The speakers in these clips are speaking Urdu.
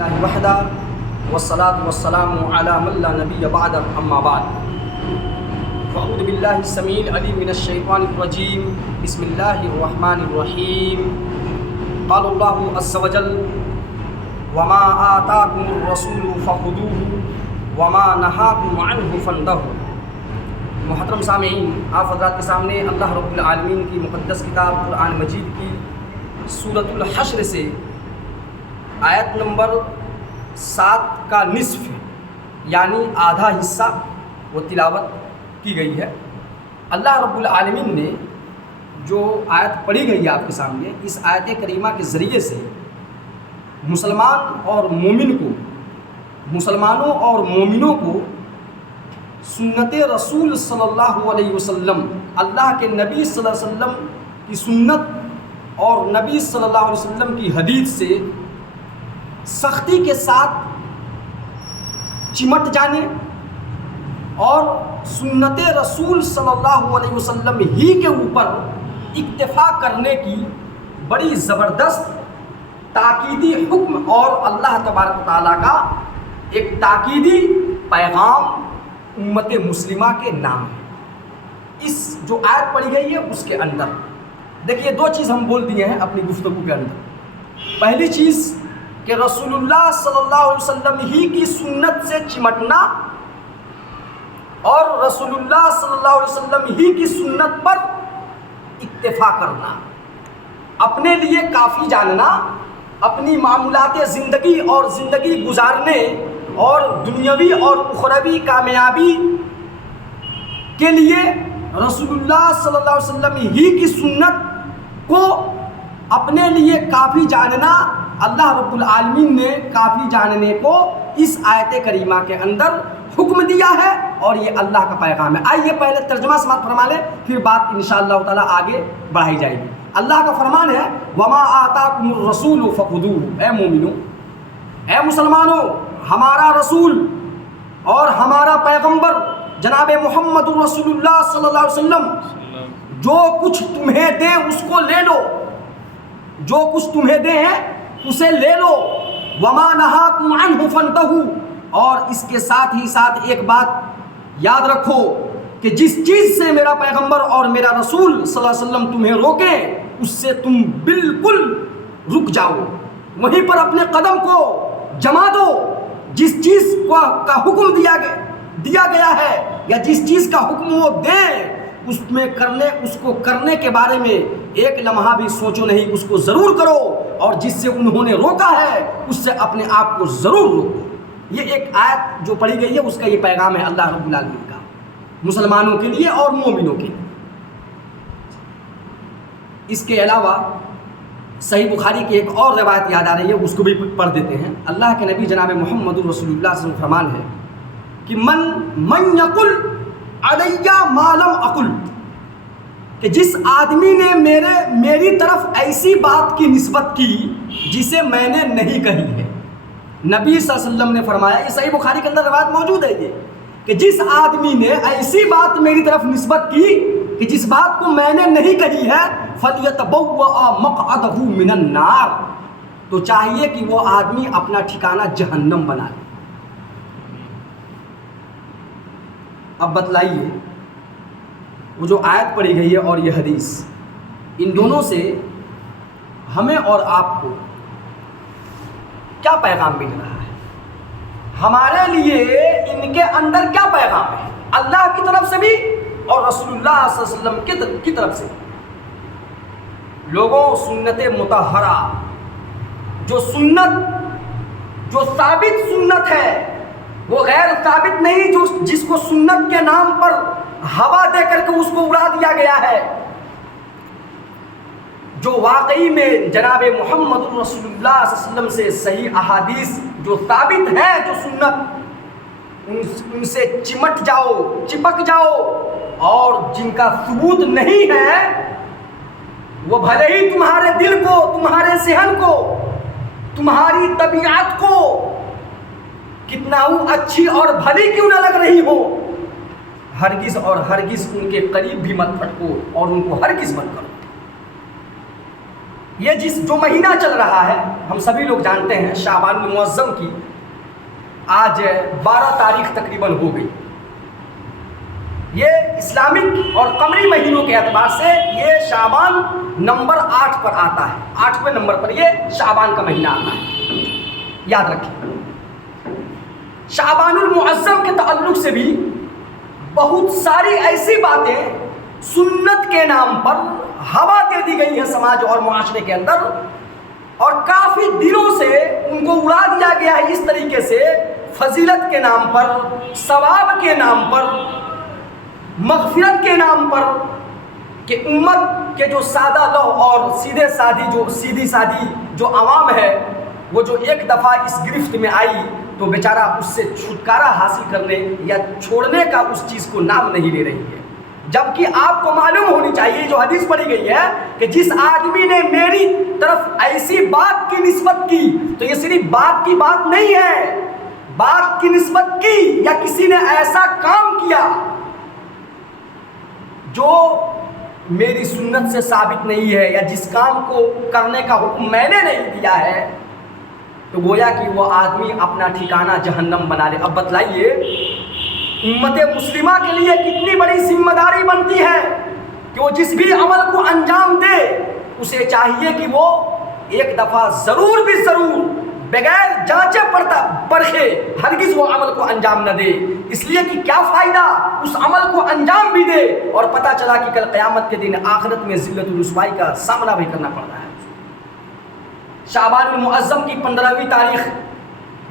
اللہ وحدہ والصلاة والسلام علی من لا نبی بعد اما بعد فاعوذ باللہ السمیع العلیم من الشیطان الرجیم بسم اللہ الرحمن الرحیم قال اللہ عز وجل وما آتاکم الرسول فخذوه وما نہاکم عنہ فانتہوا۔ محترم سامعین، آپ حضرات کے سامنے اللہ رب العالمین کی مقدس کتاب قرآن مجید کی سورۃ الحشر سے آیت نمبر 7 کا نصف یعنی آدھا حصہ وہ تلاوت کی گئی ہے۔ اللہ رب العالمین نے جو آیت پڑھی گئی ہے آپ کے سامنے، اس آیت کریمہ کے ذریعے سے مسلمان اور مومن کو، مسلمانوں اور مومنوں کو سنت رسول صلی اللہ علیہ وسلم، اللہ کے نبی صلی اللہ علیہ وسلم کی سنت اور نبی صلی اللہ علیہ وسلم کی حدیث سے سختی کے ساتھ چمٹ جانے اور سنت رسول صلی اللہ علیہ وسلم ہی کے اوپر اکتفا کرنے کی بڑی زبردست تاکیدی حکم اور اللہ تبارک و تعالیٰ کا ایک تاکیدی پیغام امت مسلمہ کے نام ہے۔ اس جو آیت پڑھی گئی ہے اس کے اندر دیکھیے دو چیز ہم بول دیے ہیں اپنی گفتگو کے اندر۔ پہلی چیز کہ رسول اللہ صلی اللہ علیہ وسلم ہی کی سنت سے چمٹنا اور رسول اللہ صلی اللہ علیہ وسلم ہی کی سنت پر اکتفا کرنا، اپنے لیے کافی جاننا، اپنی معمولات زندگی اور زندگی گزارنے اور دنیاوی اور اخروی کامیابی کے لیے رسول اللہ صلی اللہ علیہ وسلم ہی کی سنت کو اپنے لیے کافی جاننا، اللہ رب العالمین نے کافی جاننے کو اس آیت کریمہ کے اندر حکم دیا ہے اور یہ اللہ کا پیغام ہے۔ آئیے پہلے ترجمہ سماعت فرما لیں، پھر بات انشاءاللہ تعالیٰ آگے بڑھائی جائے گی۔ اللہ کا فرمان ہے وما آتاکم الرسول فخذوہ، اے مومنوں، اے مسلمانوں، ہمارا رسول اور ہمارا پیغمبر جناب محمد رسول اللہ صلی اللہ علیہ وسلم جو کچھ تمہیں دے اس کو لے لو، جو کچھ تمہیں دے ہیں اسے لے لو، وما نہاکم عنہ فانتہوا، اور اس کے ساتھ ہی ساتھ ایک بات یاد رکھو کہ جس چیز سے میرا پیغمبر اور میرا رسول صلی اللہ علیہ وسلم تمہیں روکیں اس سے تم بالکل رک جاؤ، وہیں پر اپنے قدم کو جما دو۔ جس چیز کا حکم دیا گیا ہے یا جس چیز کا حکم وہ دیں اس کو کرنے کے بارے میں ایک لمحہ بھی سوچو نہیں، اس کو ضرور کرو، اور جس سے انہوں نے روکا ہے اس سے اپنے آپ کو ضرور روکو۔ یہ ایک آیت جو پڑھی گئی ہے اس کا یہ پیغام ہے اللہ رب العالمین کا مسلمانوں کے لیے اور مومنوں کے لیے۔ اس کے علاوہ صحیح بخاری کی ایک اور روایت یاد آ رہی ہے، اس کو بھی پڑھ دیتے ہیں۔ اللہ کے نبی جناب محمد رسول اللہ صلی اللہ علیہ وسلم فرمان ہے کہ من یقل علیہ ما لم اقل، کہ جس آدمی نے میری طرف ایسی بات کی نسبت کی جسے میں نے نہیں کہی ہے، نبی صلی اللہ علیہ وسلم نے فرمایا، یہ صحیح بخاری کے اندر روایت موجود ہے یہ، کہ جس آدمی نے ایسی بات میری طرف نسبت کی کہ جس بات کو میں نے نہیں کہی ہے، فَلْيَتَبَوَّأَ مَقْعَدَهُ مِنَ النَّارِ، تو چاہیے کہ وہ آدمی اپنا ٹھکانہ جہنم بنا لے۔ اب بتلائیے وہ جو آیت پڑھی گئی ہے اور یہ حدیث، ان دونوں سے ہمیں اور آپ کو کیا پیغام مل رہا ہے؟ ہمارے لیے ان کے اندر کیا پیغام ہے؟ اللہ کی طرف سے بھی اور رسول اللہ صلی اللہ علیہ وسلم کی طرف سے۔ لوگوں، سنت مطہرہ، جو ثابت سنت ہے وہ غیر ثابت نہیں، جس کو سنت کے نام پر ہوا دے کر کے اس کو اڑا دیا گیا ہے، جو واقعی میں جناب محمد رسول اللہ صلی اللہ علیہ وسلم سے صحیح احادیث جو ثابت ہے، جو سنت، ان سے چمٹ جاؤ، چپک جاؤ، اور جن کا ثبوت نہیں ہے وہ بھلے ہی تمہارے دل کو، تمہارے ذہن کو، تمہاری طبیعت کو کتنا اچھی اور بھلی کیوں نہ لگ رہی ہو، ہرگز اور ہرگز ان کے قریب بھی مت پھٹکو اور ان کو ہرگز مت کرو۔ یہ جو مہینہ چل رہا ہے ہم سبھی لوگ جانتے ہیں، شعبان المعظم کی آج 12 تاریخ تقریباً ہو گئی. یہ اسلامک اور قمری مہینوں کے اعتبار سے یہ شعبان نمبر 8 پر آتا ہے، 8ویں نمبر پر یہ شعبان کا مہینہ آتا ہے. یاد رکھیں، شعبان المعظم کے تعلق سے بھی بہت ساری ایسی باتیں سنت کے نام پر ہوا دے دی گئی ہیں سماج اور معاشرے کے اندر، اور کافی دنوں سے ان کو اڑا دیا گیا ہے اس طریقے سے، فضیلت کے نام پر، ثواب کے نام پر، مغفرت کے نام پر، کہ امت کے جو سادہ لو اور سیدھی سادی جو عوام ہے وہ جو ایک دفعہ اس گرفت میں آئی تو بیچارہ اس سے چھٹکارا حاصل کرنے یا چھوڑنے کا اس چیز کو نام نہیں لے رہی ہے. جبکہ آپ کو معلوم ہونی چاہیے جو حدیث پڑھی گئی ہے کہ جس آدمی نے میری طرف ایسی بات کی نسبت کی، تو یہ صرف بات کی بات نہیں ہے، بات کی نسبت کی یا کسی نے ایسا کام کیا جو میری سنت سے ثابت نہیں ہے یا جس کام کو کرنے کا حکم میں نے نہیں دیا ہے، تو گویا کہ وہ آدمی اپنا ٹھکانہ جہنم بنا لے. اب بتلائیے امت مسلمہ کے لیے کتنی بڑی ذمہ داری بنتی ہے کہ وہ جس بھی عمل کو انجام دے اسے چاہیے کہ وہ ایک دفعہ ضرور بھی ضرور بغیر جانچے پرکھے ہرگز وہ عمل کو انجام نہ دے. اس لیے کہ کیا فائدہ اس عمل کو انجام بھی دے اور پتہ چلا کہ کل قیامت کے دن آخرت میں ذلت و رسوائی کا سامنا بھی کرنا پڑتا ہے. شعبان المعظم کی 15ویں تاریخ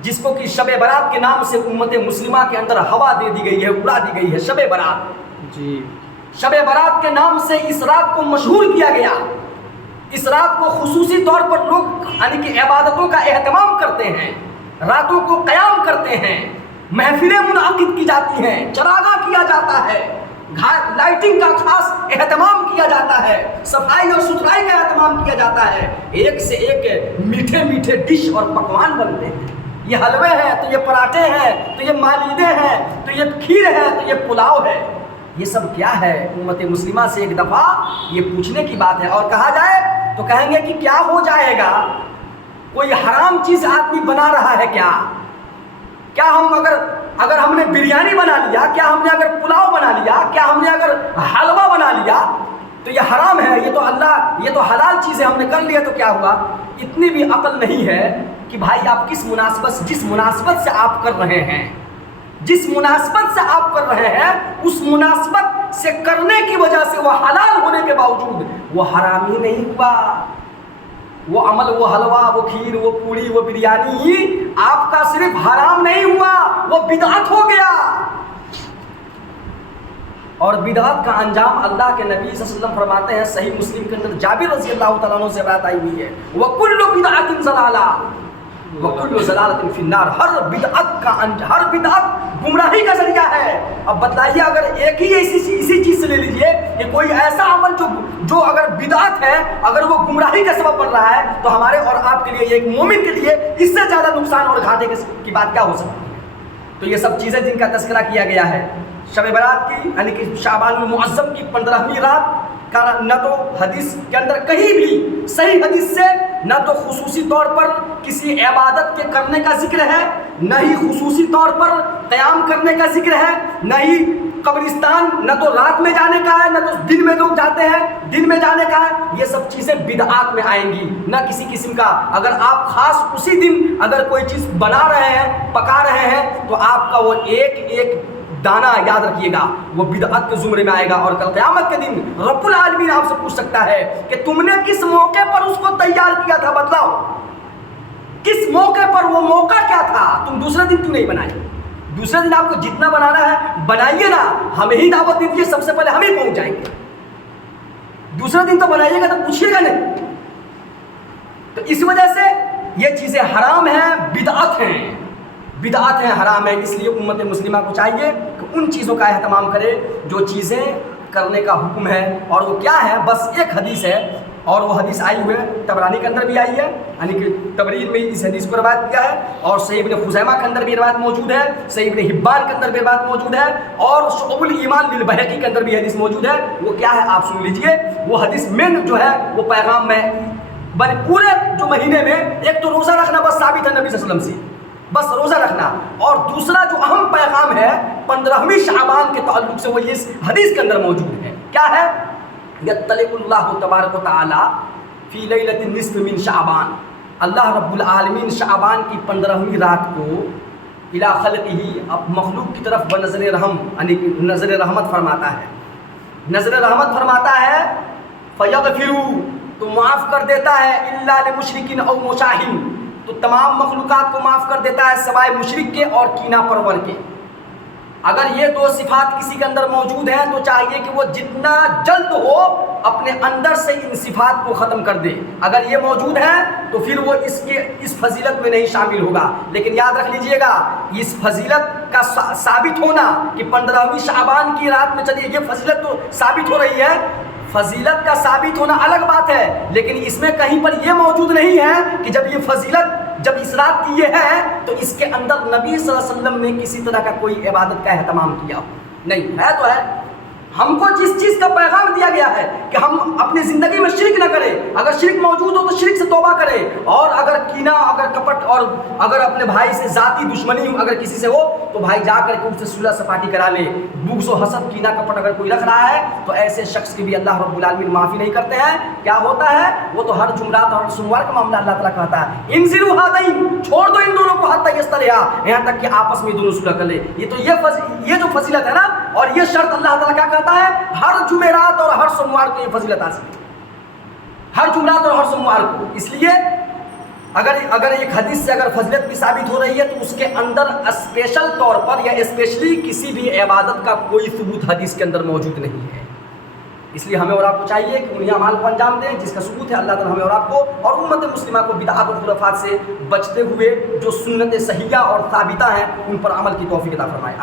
جس کو کہ شب برات کے نام سے امت مسلمہ کے اندر ہوا دے دی گئی ہے، اڑا دی گئی ہے. شب برات، جی شب برات کے نام سے اس رات کو مشہور کیا گیا. اس رات کو خصوصی طور پر لوگ یعنی کہ عبادتوں کا اہتمام کرتے ہیں، راتوں کو قیام کرتے ہیں، محفلیں منعقد کی جاتی ہیں، چراغاں کیا جاتا ہے، لائٹنگ کا خاص اہتمام کیا جاتا ہے، صفائی اور ستھرائی کا اہتمام کیا جاتا ہے. ایک سے ایک میٹھے میٹھے ڈش اور پکوان بنتے ہیں. یہ حلوے ہیں تو یہ پراٹھے ہیں تو یہ مالیدے ہیں تو یہ کھیر ہے تو یہ پلاؤ ہے. یہ سب کیا ہے؟ امت مسلمہ سے ایک دفعہ یہ پوچھنے کی بات ہے. اور کہا جائے تو کہیں گے کہ کیا ہو جائے گا، کوئی حرام چیز آدمی بنا رہا ہے کیا؟ کیا ہم اگر ہم نے بریانی بنا لیا، کیا ہم نے اگر پلاؤ بنا لیا، کیا ہم نے اگر حلوہ بنا لیا تو یہ حرام ہے؟ یہ تو حلال چیز ہے، ہم نے کر لیا تو کیا ہوا؟ اتنی بھی عقل نہیں ہے کہ بھائی آپ جس مناسبت سے آپ کر رہے ہیں، جس مناسبت سے آپ کر رہے ہیں اس مناسبت سے کرنے کی وجہ سے وہ حلال ہونے کے باوجود وہ حرام ہی نہیں ہوا. وہ عمل، وہ حلوہ، وہ کھیر، وہ پوڑی، وہ بریانی آپ کا صرف حرام نہیں ہوا، وہ بدعت ہو گیا. اور بدعت کا انجام اللہ کے نبی صلی اللہ علیہ وسلم فرماتے ہیں، صحیح مسلم کے اندر جابر رضی اللہ تعالیٰ عنہ سے روایت آئی ہوئی ہے، وَكُلُّ بِدْعَةٍ ضَلَالَةٍ وَكُلُّ ضَلَالَةٍ فِي النَّارِ. ہر بدعت گمراہی کا ذریعہ ہے. اب بتلائیے اگر ایک ہی اسی چیز سے لے لیجئے کہ کوئی ایسا عمل جو اگر بدعت ہے، اگر وہ گمراہی کا سبب بن رہا ہے تو ہمارے اور آپ کے لیے، ایک مومن کے لیے اس سے زیادہ نقصان اور گھاٹے کی بات کیا ہو سکتی ہے؟ تو یہ سب چیزیں جن کا تذکرہ کیا گیا ہے شب برات کی یعنی کہ شعبان المعظم کی 15ویں رات کا، نہ تو حدیث کے اندر کہیں بھی صحیح حدیث سے نہ تو خصوصی طور پر کسی عبادت کے کرنے کا ذکر ہے، نہ ہی خصوصی طور پر قیام کرنے کا ذکر ہے، نہ ہی قبرستان نہ تو رات میں جانے کا ہے، نہ تو دن میں لوگ جاتے ہیں دن میں جانے کا ہے. یہ سب چیزیں بدعات میں آئیں گی، نہ کسی قسم کا. اگر آپ خاص اسی دن اگر کوئی چیز بنا رہے ہیں، پکا رہے ہیں، تو آپ کا وہ ایک دانہ یاد رکھیے گا وہ بدعت کے زمرے میں آئے گا. اور کل قیامت کے دن رب العالمین آپ سے پوچھ سکتا ہے کہ تم نے کس موقع پر اس کو تیار کیا تھا؟ بتلاؤ کس موقع پر؟ وہ موقع کیا تھا؟ تم دوسرے دن کیوں نہیں بنائی؟ دوسرے دن آپ کو جتنا بنانا ہے بنائیے نا، ہمیں ہی دعوت دیجیے، سب سے پہلے ہم ہی پہنچ جائیں گے. دوسرے دن تو بنائیے گا تو پوچھیے گا نہیں. تو اس وجہ سے یہ چیزیں حرام ہیں، بدعت ہیں، حرام ہیں. اس لیے امت مسلمہ کو چاہیے کہ ان چیزوں کا اہتمام کرے جو چیزیں کرنے کا حکم ہے. اور وہ کیا ہے؟ بس ایک حدیث ہے، اور وہ حدیث آئی ہوئے طبرانی کے اندر بھی آئی ہے، یعنی کہ تبریر میں اس حدیث کو روایت کیا ہے، اور صحیح ابن خزیمہ کے اندر بھی روایت موجود ہے، صحیح ابن حبان کے اندر بھی روایت موجود ہے، اور شعب الایمان للبیہقی کے اندر بھی حدیث موجود ہے. وہ کیا ہے آپ سن لیجئے. وہ حدیث میں جو ہے وہ پیغام میں بل پورے جو مہینے میں ایک تو روزہ رکھنا بس ثابت ہے نبی صلی اللہ علیہ وسلم سے، بس روزہ رکھنا، اور دوسرا جو اہم پیغام ہے 15ویں شعبان کے تعلق سے وہ اس حدیث کے اندر موجود ہے، کیا ہے؟ یطلع اللہ تبارک و تعالی فی لیلۃ النصف من شعبان، اللہ رب العالمین شعبان کی 15ویں رات کو الی خلقہ، اب مخلوق کی طرف بنظر رحم یعنی نظر رحمت فرماتا ہے، نظر رحمت فرماتا ہے، فیغفر، تو معاف کر دیتا ہے، الا لمشرک او مشاہن، تو تمام مخلوقات کو معاف کر دیتا ہے سوائے مشرک کے اور کینہ پرور کے۔ اگر یہ دو صفات کسی کے اندر موجود ہیں تو چاہیے کہ وہ جتنا جلد ہو اپنے اندر سے ان صفات کو ختم کر دے، اگر یہ موجود ہے تو پھر وہ اس فضیلت میں نہیں شامل ہوگا۔ لیکن یاد رکھ لیجئے گا، اس فضیلت کا ثابت ہونا کہ 15ویں شعبان کی رات میں چلیے، یہ فضیلت تو ثابت ہو رہی ہے، فضیلت کا ثابت ہونا الگ بات ہے، لیکن اس میں کہیں پر یہ موجود نہیں ہے کہ جب یہ فضیلت جب اس رات کی یہ ہے تو اس کے اندر نبی صلی اللہ علیہ وسلم نے کسی طرح کا کوئی عبادت کا اہتمام کیا، نہیں ہے۔ تو ہے ہم کو جس چیز کا پیغام دیا گیا ہے کہ ہم اپنی زندگی میں شرک نہ کریں، اگر شرک موجود ہو تو شرک سے توبہ کرے، اور اگر کینہ، اگر کپٹ، اور اگر اپنے بھائی سے ذاتی دشمنی اگر کسی سے ہو تو بھائی جا کر کے اس سے صلح سپاٹی کرا لے۔ بغض و حسد، کینہ کپٹ اگر کوئی رکھ رہا ہے تو ایسے شخص کی بھی اللہ رب العالمین معافی نہیں کرتے ہیں۔ کیا ہوتا ہے؟ وہ تو ہر جمعرات اور سوموار کا معاملہ اللہ تعالیٰ کہتا ہے، انزلوا ہذین، چھوڑ دو ان دونوں کو حتی یصطلحا، یہاں تک کہ آپس میں دونوں صلح کر لے۔ یہ تو یہ جو فضیلت ہے نا، اور یہ شرط اللہ تعالیٰ کیا کہتا ہے؟ ہر جمعرات اور ہر سوموار کو یہ فضیلت حاصل ہے، ہر جمعرات اور ہر سوموار کو۔ اس لیے اگر ایک حدیث سے اگر فضیلت بھی ثابت ہو رہی ہے تو اس کے اندر اسپیشل طور پر یا اسپیشلی کسی بھی عبادت کا کوئی ثبوت حدیث کے اندر موجود نہیں ہے۔ اس لیے ہمیں اور آپ کو چاہیے کہ انہیں اعمال کو انجام دیں جس کا ثبوت ہے۔ اللہ تعالیٰ ہمیں اور آپ کو اور امت مسلمہ کو بدعات و خرافات سے بچتے ہوئے جو سنت صحیحہ اور ثابتہ ہیں ان پر عمل کی توفیق عطا فرمائے۔